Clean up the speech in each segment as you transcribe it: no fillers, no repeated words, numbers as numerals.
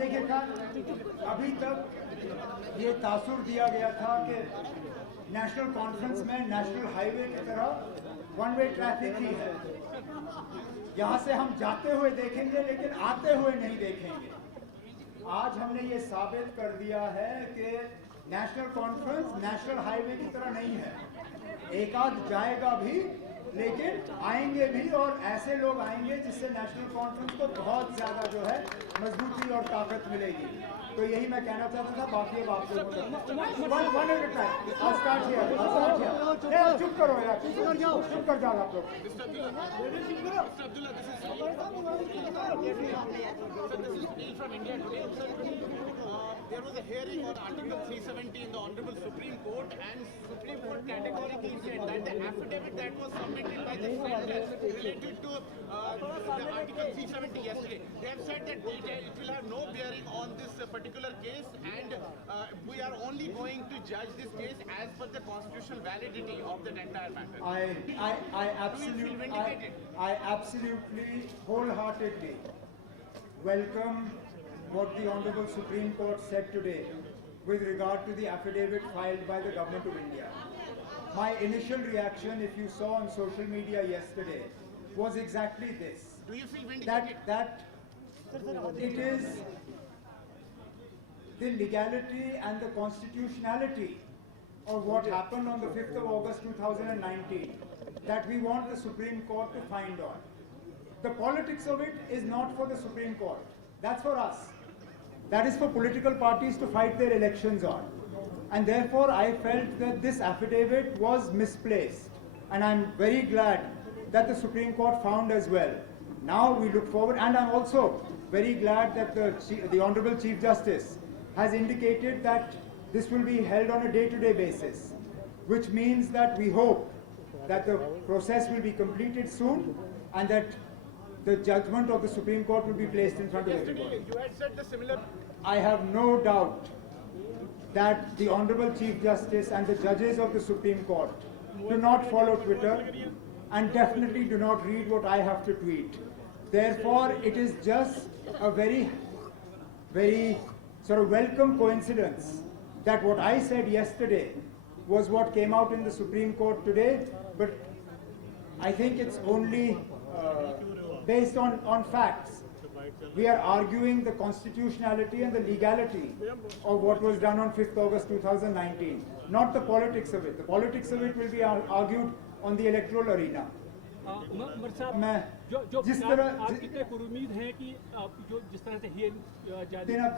देखिए था, अभी तक ये तासुर दिया गया था कि नेशनल कॉन्फ्रेंस में नेशनल हाईवे की तरह वन वे ट्रैफिक ही है। यहाँ से हम जाते हुए देखेंगे लेकिन आते हुए नहीं देखेंगे। आज हमने ये साबित कर दिया है कि नेशनल कॉन्फ्रेंस नेशनल हाईवे की तरह नहीं है। एक आध जाएगा भी लेकिन आएंगे भी, और ऐसे लोग आएंगे जिससे नेशनल कॉन्फ्रेंस को बहुत ज्यादा जो है मजबूती और ताकत मिलेगी। तो यही मैं कहना चाहता था। बाकी अब आप लोगों को चुप करो यार, चुप कर जाओ आप लोग। There was a hearing on Article 370 in the Honorable Supreme Court, and Supreme Court categorically said that the affidavit that was submitted by the senators related to the Article 370 yesterday, they have said that it will have no bearing on this particular case, and we are only going to judge this case as per the constitutional validity of the entire matter. I absolutely wholeheartedly welcome what the Honorable Supreme Court said today with regard to the affidavit filed by the Government of India. My initial reaction, if you saw on social media yesterday, was exactly this. Do you feel vindicated? That it is the legality and the constitutionality of what happened on the 5th of August 2019 that we want the Supreme Court to find on. The politics of it is not for the Supreme Court. That's for us. That is for political parties to fight their elections on. And therefore, I felt that this affidavit was misplaced. And I'm very glad that the Supreme Court found as well. Now we look forward, and I'm also very glad that the Honorable Chief Justice has indicated that this will be held on a day-to-day basis, which means that we hope that the process will be completed soon and that the judgment of the Supreme Court will be placed in front of everybody. You had said the similar. I have no doubt that the Honorable Chief Justice and the judges of the Supreme Court do not follow Twitter and definitely do not read what I have to tweet. Therefore, it is just a very, very sort of welcome coincidence that what I said yesterday was what came out in the Supreme Court today, but I think it's only based on facts. We are arguing the constitutionality and the legality of what was done on 5th August 2019, not the politics of it. The politics of it will be argued on the electoral arena.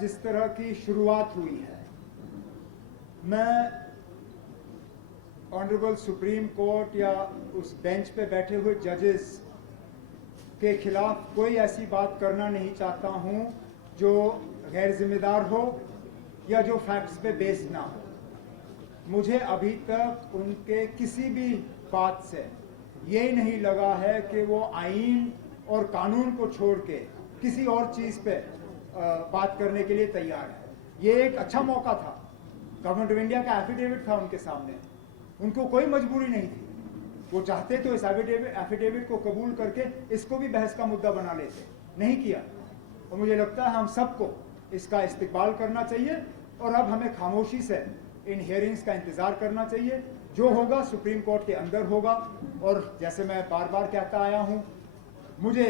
जिस तरह की शुरुआत हुई है, मैं honourable supreme court या उस bench पे बैठे हुए जजेस के खिलाफ कोई ऐसी बात करना नहीं चाहता हूं जो गैर जिम्मेदार हो या जो फैक्ट्स पे बेस्ड ना हो। मुझे अभी तक उनके किसी भी बात से ये नहीं लगा है कि वो आईन और कानून को छोड़ के किसी और चीज़ पे बात करने के लिए तैयार है। ये एक अच्छा मौका था। गवर्नमेंट ऑफ इंडिया का एफिडेविट था उनके सामने, उनको कोई मजबूरी नहीं थी। वो चाहते तो इस एफिडेविट को कबूल करके इसको भी बहस का मुद्दा बना लेते, नहीं किया। और मुझे लगता है हम सबको इसका इस्तेमाल करना चाहिए और अब हमें खामोशी से इन हियरिंग्स का इंतज़ार करना चाहिए। जो होगा सुप्रीम कोर्ट के अंदर होगा। और जैसे मैं बार बार कहता आया हूँ, मुझे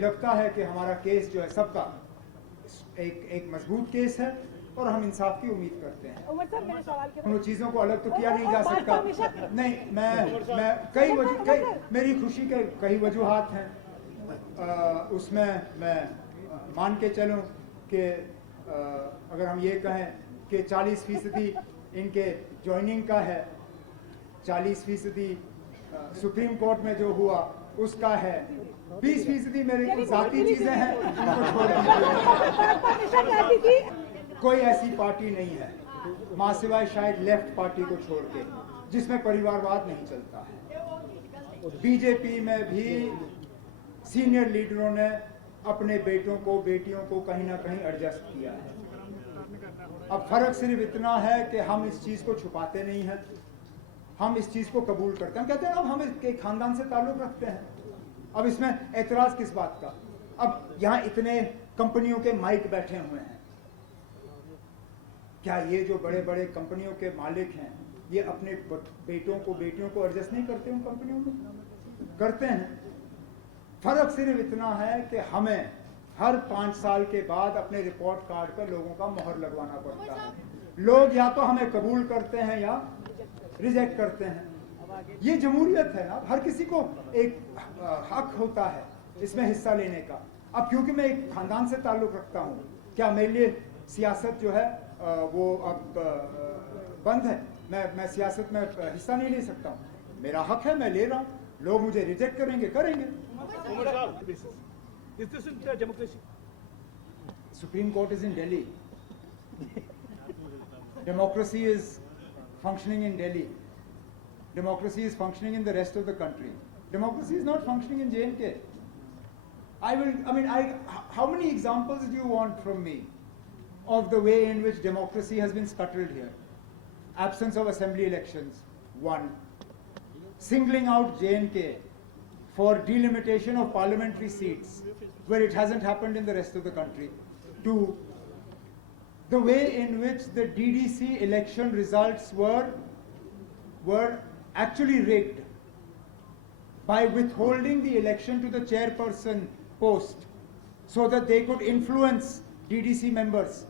लगता है कि हमारा केस जो है सबका एक मजबूत केस है और हम इंसाफ की उम्मीद करते हैं। उन चीज़ों को अलग तो किया नहीं जा सकता। नहीं, मैं मेरी खुशी के कई वजूहात हैं। उसमें मैं मान के चलूं कि अगर हम ये कहें कि 40% इनके ज्वाइनिंग का है, 40% सुप्रीम कोर्ट में जो हुआ उसका है, 20% मेरी जाती चीज़ें हैं, उनको छोड़ दीजिए। कोई ऐसी पार्टी नहीं है मां सिवाय शायद लेफ्ट पार्टी को छोड़ के जिसमें परिवारवाद नहीं चलता है। बीजेपी में भी सीनियर लीडरों ने अपने बेटों को बेटियों को कहीं ना कहीं एडजस्ट किया है। अब फर्क सिर्फ इतना है कि हम इस चीज़ को छुपाते नहीं हैं, हम इस चीज़ को कबूल करते हैं। हम कहते हैं अब हम एक खानदान से ताल्लुक़ रखते हैं, अब इसमें एतराज़ किस बात का। अब यहाँ इतने कंपनियों के माइक बैठे हुए हैं, क्या ये जो बड़े बड़े कंपनियों के मालिक हैं ये अपने बेटों को बेटियों को एडजस्ट नहीं करते उन कंपनियों में? करते हैं। फर्क सिर्फ इतना है कि हमें हर 5 साल के बाद अपने रिपोर्ट कार्ड पर लोगों का मोहर लगवाना पड़ता है। लोग या तो हमें कबूल करते हैं या रिजेक्ट करते हैं। ये जमहूरियत है ना, हर किसी को एक हक होता है इसमें हिस्सा लेने का। अब क्योंकि मैं एक खानदान से ताल्लुक रखता हूँ, क्या मेरे लिए सियासत जो है वो अब बंद है? मैं सियासत में हिस्सा नहीं ले सकता हूँ, मेरा हक है, मैं ले रहा हूँ। लोग मुझे रिजेक्ट करेंगे, करेंगे। Is this in democracy? Supreme Court is in Delhi. Democracy is functioning in Delhi. Democracy is functioning in the rest of the country. Democracy is not functioning in J&K. How many examples do you want from me of the way in which democracy has been scuttled here? Absence of assembly elections, 1. Singling out J&K for delimitation of parliamentary seats, where it hasn't happened in the rest of the country. 2. The way in which the DDC election results were actually rigged by withholding the election to the chairperson post so that they could influence DDC members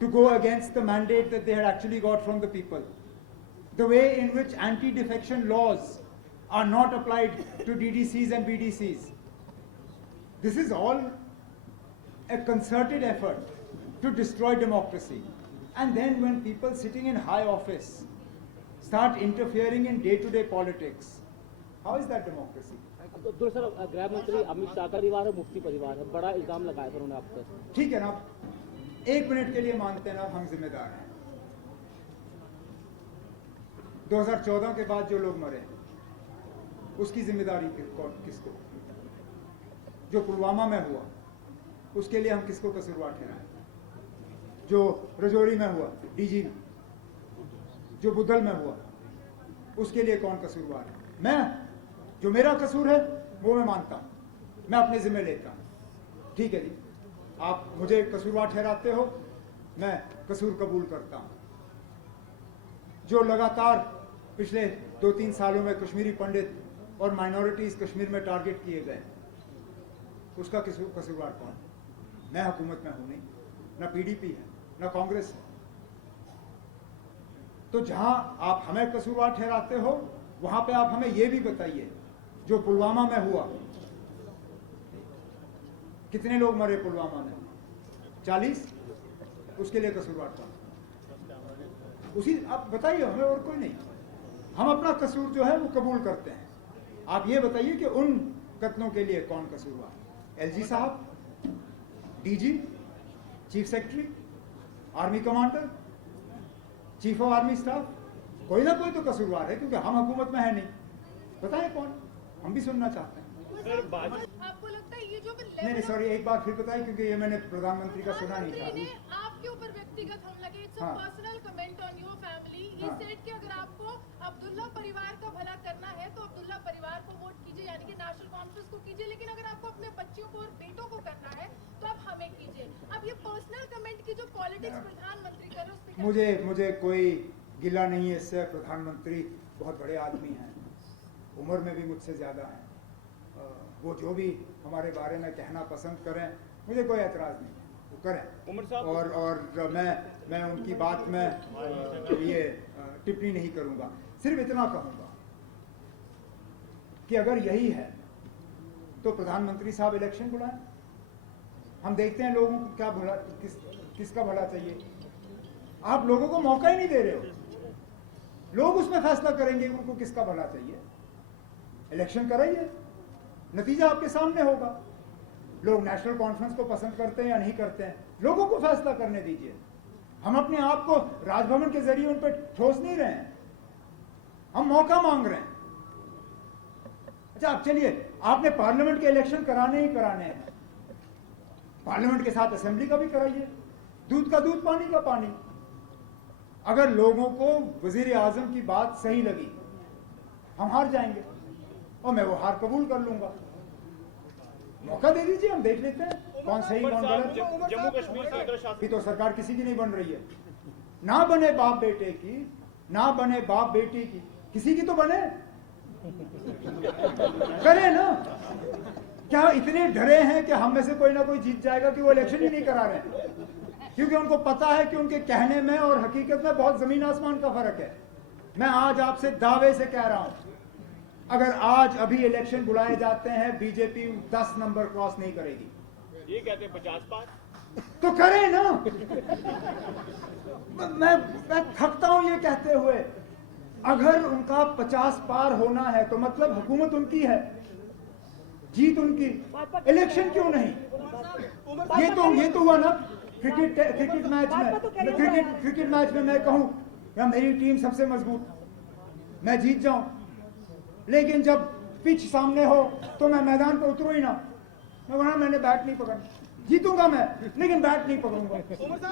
to go against the mandate that they had actually got from the people. The way in which anti-defection laws are not applied to DDCs and BDCs. This is all a concerted effort to destroy democracy. And then when people sitting in high office start interfering in day-to-day politics, how is that democracy? दूसरा sir, गृह मंत्री अमित शाह का परिवार है, मुफ्ती परिवार है, बड़ा इल्जाम लगाया सर उन्होंने आप पर। ठीक है ना, 1 मिनट के लिए मानते हैं ना हम जिम्मेदार हैं। 2014 के बाद जो लोग मरे उसकी जिम्मेदारी किसको? जो पुलवामा में हुआ उसके लिए हम किसको कसूरवार ठहराएं? जो रजौरी में हुआ डीजी, जो बुद्धल में हुआ उसके लिए कौन कसूरवार है? मैं, जो मेरा कसूर है वो मैं मानता हूं, मैं अपने जिम्मे लेता हूं। ठीक है जी, आप मुझे कसूरवार ठहराते हो, मैं कसूर कबूल करता हूं। जो लगातार पिछले 2-3 सालों में कश्मीरी पंडित और माइनॉरिटीज कश्मीर में टारगेट किए गए, उसका कसूरवार कौन? मैं हुकूमत में हूं नहीं, ना पीडीपी है ना कांग्रेस है। तो जहां आप हमें कसूरवार ठहराते हो वहां पे आप हमें यह भी बताइए, जो पुलवामा में हुआ, कितने लोग मरे पुलवामा में? 40। उसके लिए कसूरवार कौन? उसी आप बताइए हमें, और कोई नहीं। हम अपना कसूर जो है वो कबूल करते हैं। आप ये बताइए कि उन कत्लों के लिए कौन कसूरवार? एलजी साहब, DG, chief secretary, army commander, chief of army staff, कोई ना कोई तो कसूरवार है, क्योंकि हम हुकूमत में है नहीं। बताएं कौन, हम भी सुनना चाहते हैं। आपको लगता है ये जो नहीं सॉरी, एक बार फिर बताइए, क्योंकि ये मैंने प्रधानमंत्री का सुना नहीं था। आपके ऊपर व्यक्तिगत हमला किया, it's a personal comment on your family. He said कि अगर आपको अब्दुल्ला परिवार का भला करना है तो अब्दुल्ला परिवार को वोट कीजिए, यानी कि नेशनल कॉन्फ्रेंस को कीजिए, लेकिन अगर आपको अपने बच्चियों को और बेटों को करना है तो आप हमें कीजिए। अब ये पर्सनल कमेंट की जो पॉलिटिक्स प्रधानमंत्री कर रहे हैं, मुझे कोई गिला नहीं है इससे। प्रधानमंत्री बहुत बड़े आदमी हैं, उम्र में भी मुझसे ज़्यादा हैं। वो जो भी हमारे बारे में कहना पसंद करें, मुझे कोई एतराज़ नहीं है, वो करें। और मैं उनकी बात में ये टिप्पणी नहीं करूँगा। सिर्फ इतना कहूँगा कि अगर यही है तो प्रधानमंत्री साहब इलेक्शन बुलाएं। हम देखते हैं लोगों को क्या भला, किसका भला चाहिए। आप लोगों को मौका ही नहीं दे रहे हो, लोग उसमें फैसला करेंगे उनको किसका भला चाहिए। इलेक्शन कराइए, नतीजा आपके सामने होगा। लोग नेशनल कॉन्फ्रेंस को पसंद करते हैं या नहीं करते हैं, लोगों को फैसला करने दीजिए। हम अपने आप को राजभवन के जरिए उन पर ठोस नहीं रहे हैं, हम मौका मांग रहे हैं। अच्छा, अब चलिए, आपने पार्लियामेंट के इलेक्शन कराने ही कराने हैं, पार्लियामेंट के साथ असेंबली का भी कराइए। दूध का दूध, पानी का पानी। अगर लोगों को वजीर आजम की बात सही लगी, हम हार जाएंगे और मैं वो हार कबूल कर लूंगा। मौका दे दीजिए, हम देख लेते हैं कौन सही कौन गलत। जम्मू कश्मीर केंद्र शासित अभी तो सरकार किसी की नहीं बन रही है। ना बने बाप बेटे की, ना बने बाप बेटी की, किसी की तो बने, करे ना। क्या इतने डरे हैं कि हम में से कोई ना कोई जीत जाएगा कि वो इलेक्शन ही नहीं करा रहे हैं? क्योंकि उनको पता है कि उनके कहने में और हकीकत में बहुत जमीन आसमान का फर्क है। मैं आज आपसे दावे से कह रहा हूं, अगर आज अभी इलेक्शन बुलाए जाते हैं, बीजेपी 10 नंबर क्रॉस नहीं करेगी। ये कहते हैं 50 पार, तो करे ना। मैं थकता हूं ये कहते हुए। अगर उनका 50 पार होना है तो मतलब हुकूमत उनकी है, जीत उनकी, इलेक्शन क्यों नहीं? ये तो हुआ ना क्रिकेट मैच में। क्रिकेट मैच में मैं कहूं या मेरी टीम सबसे मजबूत, मैं जीत जाऊं, लेकिन जब पिच सामने हो तो मैं मैदान पे उतरू ही ना। मैं बोला मैंने बैट नहीं पकड़ा, जीतूंगा मैं लेकिन बैट नहीं पकड़ूंगा।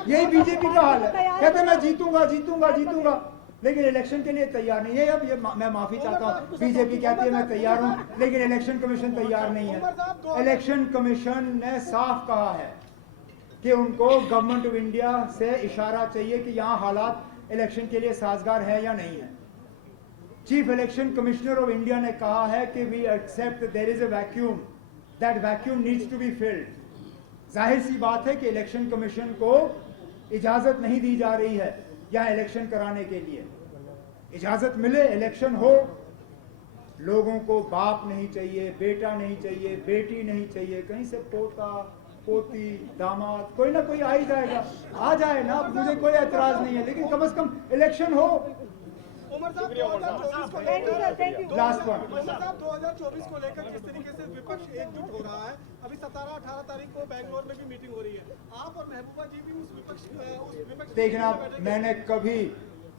यही बीजेपी का हाल है, कहते मैं जीतूंगा लेकिन इलेक्शन के लिए तैयार नहीं है। अब ये मैं माफी चाहता हूँ, बीजेपी कहती है मैं तैयार हूँ लेकिन इलेक्शन कमीशन तैयार नहीं है। इलेक्शन कमीशन ने साफ कहा है कि उनको गवर्नमेंट ऑफ इंडिया से इशारा चाहिए कि यहाँ हालात इलेक्शन के लिए साजगार है या नहीं है। Chief election commissioner of India ने कहा है कि we accept there is a vacuum, that vacuum needs to be filled. जाहिर सी बात है कि इलेक्शन कमीशन को इजाजत नहीं दी जा रही है यहाँ इलेक्शन कराने के लिए। इजाजत मिले, इलेक्शन हो। लोगों को बाप नहीं चाहिए, बेटा नहीं चाहिए, बेटी नहीं चाहिए, कहीं से पोता पोती दामाद कोई ना कोई आ ही जाएगा, आ जाए ना, मुझे कोई एतराज नहीं है, लेकिन कम से कम इलेक्शन हो। उमर साहब 2024 को लेकर लास्ट वन, उमर साहब 2024 को लेकर जिस तरीके से विपक्ष एकजुट हो रहा है, अभी 17-18 तारीख को बैंगलोर में भी मीटिंग हो रही है, आप और महबूबा जी भी उस विपक्ष देखना, मैंने कभी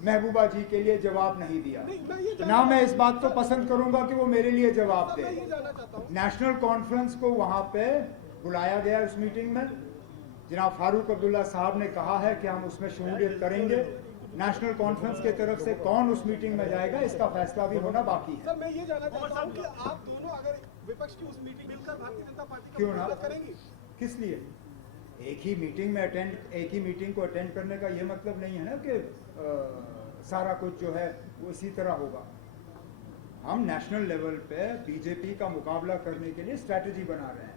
महबूबा जी के लिए जवाब नहीं दिया, मैं ना मैं इस बात को पसंद करूंगा कि वो मेरे लिए जवाब दे। ये जानना चाहता हूँ। नेशनल कॉन्फ्रेंस को वहां पे बुलाया गया, उस मीटिंग में जनाब फारूक अब्दुल्ला साहब ने कहा है कि हम उसमें शमूलियत करेंगे। नेशनल कॉन्फ्रेंस की तरफ से कौन उस मीटिंग में जाएगा इसका फैसला भी होना बाकी है। सर मैं ये जानना चाहता हूँ कि आप दोनों अगर विपक्ष की उस मीटिंग मिलकर भारतीय जनता पार्टी क्यों का ना? विरोध करेंगी? किस लिए? एक ही मीटिंग को अटेंड करने का ये मतलब नहीं है ना कि सारा कुछ जो है वो इसी तरह होगा। हम नेशनल लेवल पे बीजेपी का मुकाबला करने के लिए स्ट्रैटेजी बना रहे हैं।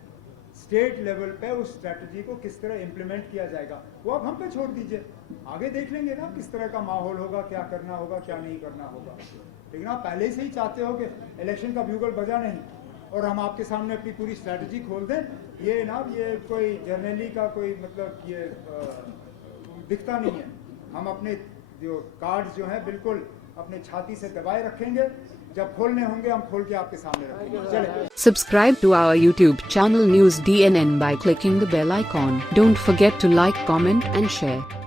स्टेट लेवल पे उस स्ट्रैटेजी को किस तरह इंप्लीमेंट किया जाएगा वो अब हम पे छोड़ दीजिए, आगे देख लेंगे ना किस तरह का माहौल होगा, क्या करना होगा क्या नहीं करना होगा। लेकिन आप पहले से ही चाहते हो कि इलेक्शन का ब्यूगल बजा नहीं और हम आपके सामने अपनी पूरी स्ट्रैटेजी खोल दें, ये ना ये कोई जर्नली का कोई मतलब ये दिखता नहीं है। हम अपने जो कार्ड्स जो हैं बिल्कुल अपने छाती से दबाए रखेंगे, जब खोलने होंगे हम खोल के आपके सामने रखेंगे। चले। Subscribe to our YouTube channel News DNN by clicking the bell icon. Don't forget to like, comment and share.